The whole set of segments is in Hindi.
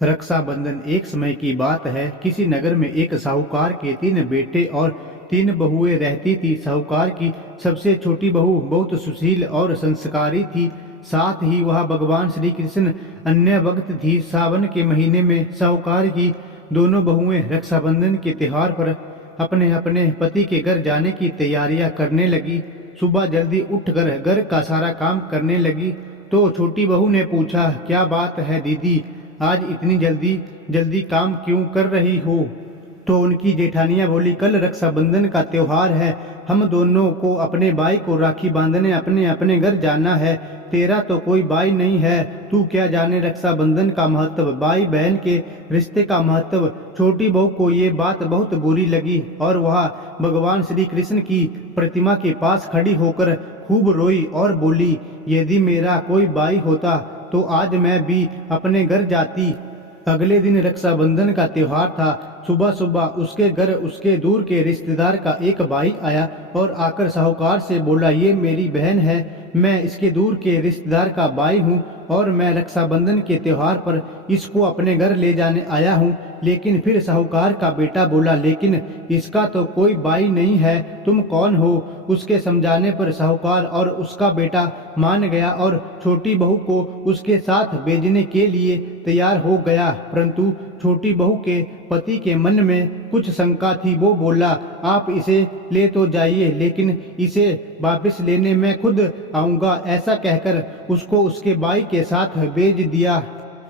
रक्षाबंधन एक समय की बात है। किसी नगर में एक साहूकार के 3 बेटे और 3 बहुएं रहती थी। साहूकार की सबसे छोटी बहू बहुत सुशील और संस्कारी थी। साथ ही वह भगवान श्री कृष्ण अन्य भक्त थी। सावन के महीने में साहूकार की दोनों बहुएं रक्षाबंधन के त्योहार पर अपने अपने पति के घर जाने की तैयारियां करने लगी। सुबह जल्दी उठकर घर का सारा काम करने लगी तो छोटी बहू ने पूछा, क्या बात है दीदी, आज इतनी जल्दी जल्दी काम क्यों कर रही हो? तो उनकी जेठानियां बोली, कल रक्षाबंधन का त्योहार है, हम दोनों को अपने भाई को राखी बांधने अपने अपने घर जाना है। तेरा तो कोई भाई नहीं है, तू क्या जाने रक्षाबंधन का महत्व, भाई बहन के रिश्ते का महत्व। छोटी बहू को ये बात बहुत बुरी लगी और वह भगवान श्री कृष्ण की प्रतिमा के पास खड़ी होकर खूब रोई और बोली, यदि मेरा कोई भाई होता तो आज मैं भी अपने घर जाती। अगले दिन रक्षाबंधन का त्योहार था। सुबह सुबह उसके घर उसके दूर के रिश्तेदार का एक भाई आया और आकर साहूकार से बोला, ये मेरी बहन है, मैं इसके दूर के रिश्तेदार का भाई हूँ और मैं रक्षाबंधन के त्योहार पर इसको अपने घर ले जाने आया हूँ। लेकिन फिर साहूकार का बेटा बोला, लेकिन इसका तो कोई भाई नहीं है, तुम कौन हो? उसके समझाने पर साहूकार और उसका बेटा मान गया और छोटी बहू को उसके साथ भेजने के लिए तैयार हो गया। परंतु छोटी बहू के पति के मन में कुछ शंका थी। वो बोला, आप इसे ले तो जाइए, लेकिन इसे वापस लेने मैं खुद आऊंगा। ऐसा कहकर उसको उसके भाई के साथ भेज दिया।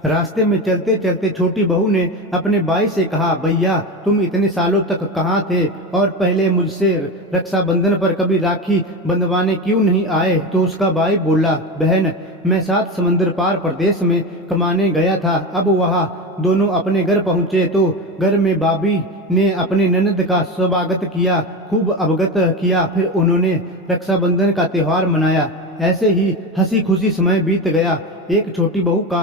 रास्ते में चलते चलते छोटी बहू ने अपने भाई से कहा, भैया तुम इतने सालों तक कहाँ थे और पहले मुझसे रक्षाबंधन पर कभी राखी बंधवाने क्यों नहीं आए? तो उसका भाई बोला, बहन मैं 7 समंदर पार प्रदेश में कमाने गया था। अब वहाँ दोनों अपने घर पहुँचे तो घर में भाभी ने अपने ननद का स्वागत किया, खूब अवगत किया। फिर उन्होंने रक्षाबंधन का त्योहार मनाया। ऐसे ही हंसी खुशी समय बीत गया। एक छोटी बहू का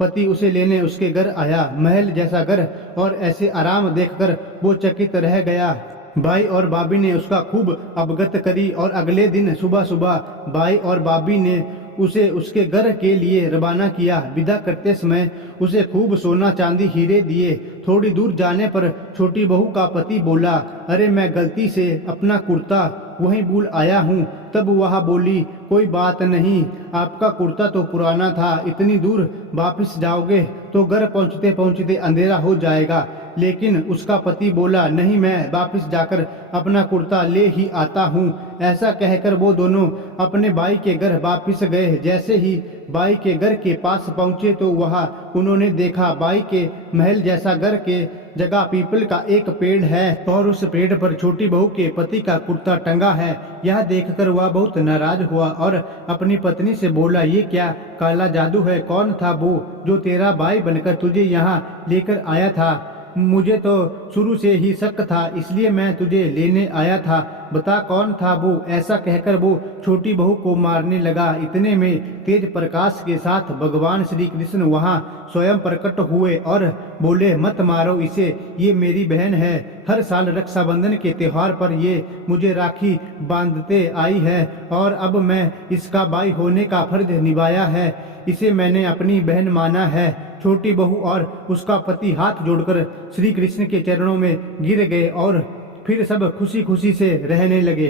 पति उसे लेने उसके घर आया। महल जैसा घर और ऐसे आराम देखकर वो चकित रह गया। भाई और भाभी ने उसका खूब अवगत करी और अगले दिन सुबह सुबह भाई और भाभी ने उसे उसके घर के लिए रवाना किया। विदा करते समय उसे खूब सोना चांदी हीरे दिए। थोड़ी दूर जाने पर छोटी बहू का पति बोला, अरे मैं गलती से अपना कुर्ता वहीं भूल आया हूँ। तब वह बोली, कोई बात नहीं, आपका कुर्ता तो पुराना था, इतनी दूर वापस जाओगे तो घर पहुँचते पहुँचते अंधेरा हो जाएगा। लेकिन उसका पति बोला, नहीं, मैं वापस जाकर अपना कुर्ता ले ही आता हूँ। ऐसा कहकर वो दोनों अपने भाई के घर वापस गए। जैसे ही भाई के घर के पास पहुँचे तो वहाँ उन्होंने देखा भाई के महल जैसा घर के जगह पीपल का एक पेड़ है और उस पेड़ पर छोटी बहू के पति का कुर्ता टंगा है। यह देखकर वह बहुत नाराज हुआ और अपनी पत्नी से बोला, ये क्या काला जादू है? कौन था वो जो तेरा भाई बनकर तुझे यहाँ लेकर आया था? मुझे तो शुरू से ही शक था, इसलिए मैं तुझे लेने आया था, बता कौन था वो? ऐसा कहकर वो छोटी बहू को मारने लगा। इतने में तेज प्रकाश के साथ भगवान श्री कृष्ण वहाँ स्वयं प्रकट हुए और बोले, मत मारो इसे, ये मेरी बहन है। हर साल रक्षाबंधन के त्योहार पर ये मुझे राखी बांधते आई है और अब मैं इसका भाई होने का फर्ज निभाया है। इसे मैंने अपनी बहन माना है। छोटी बहू और उसका पति हाथ जोड़कर श्री कृष्ण के चरणों में गिर गए और फिर सब खुशी खुशी से रहने लगे।